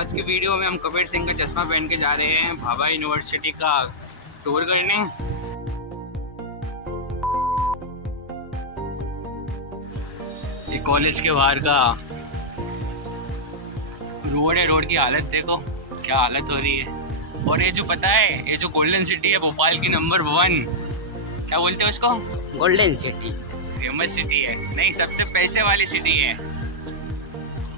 आज की वीडियो में हम कबीर सिंह का चश्मा पहन के जा रहे हैं भाभा यूनिवर्सिटी का टूर करने। ये कॉलेज के बाहर का रोड है, रोड की हालत देखो क्या हालत हो रही है। और ये जो पता है, ये जो गोल्डन सिटी है भोपाल की नंबर 1, क्या बोलते हैं उसको? गोल्डन सिटी, फेमस सिटी है, नहीं सबसे पैसे वाली सिटी है।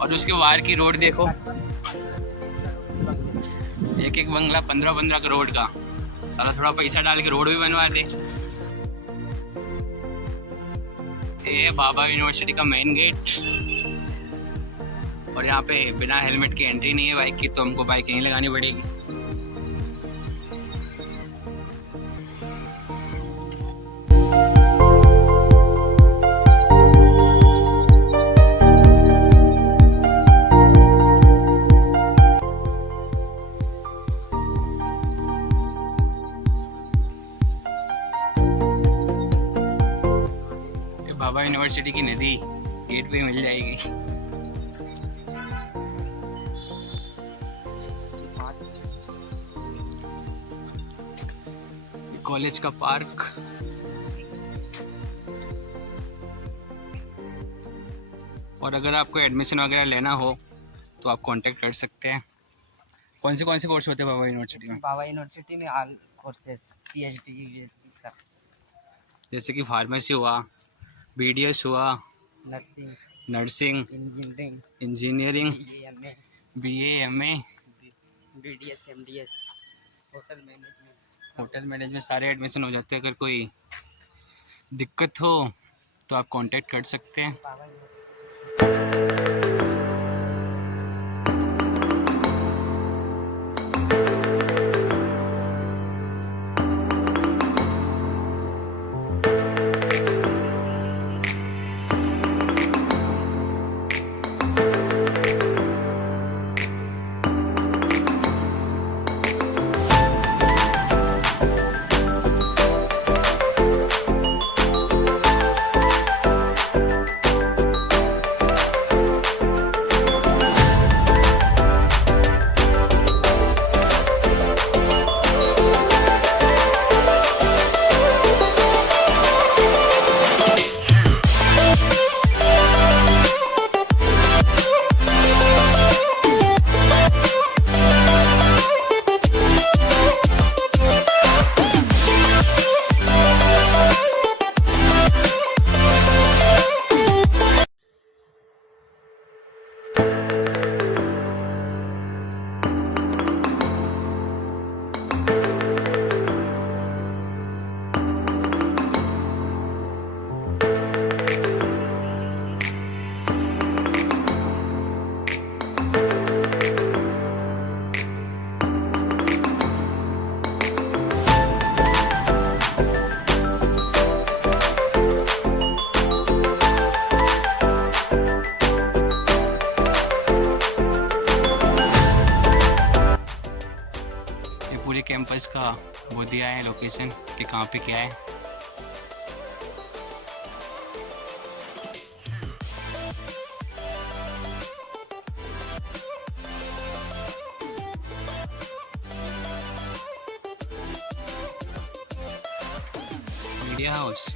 और उसके बाहर की रोड देखो, एक एक बंगला 15-15 करोड़ का। साला थोड़ा पैसा डाल के रोड भी बनवा दे। ये भाभा यूनिवर्सिटी का मेन गेट। और यहाँ पे बिना हेलमेट की एंट्री नहीं है बाइक की, तो हमको बाइक यहीं लगानी पड़ेगी। भाभा यूनिवर्सिटी की नदी गेट पे मिल जाएगी। कॉलेज का पार्क। और अगर आपको एडमिशन वगैरह लेना हो तो आप कांटेक्ट कर सकते हैं। कौन से कोर्स होते हैं भाभा यूनिवर्सिटी में? भाभा यूनिवर्सिटी में ऑल कोर्सेस, पीएचडी, यूएसडी सब, जैसे कि फार्मेसी हुआ, बीडीएस हुआ, nursing, engineering, BA, MA, BDS, MDS, hotel management सारे एडमिशन हो जाते हैं। अगर कोई दिक्कत हो तो आप कांटेक्ट कर सकते हैं। पूरे कैंपस का वो दिया है लोकेशन कि कहाँ पे क्या है। Media house.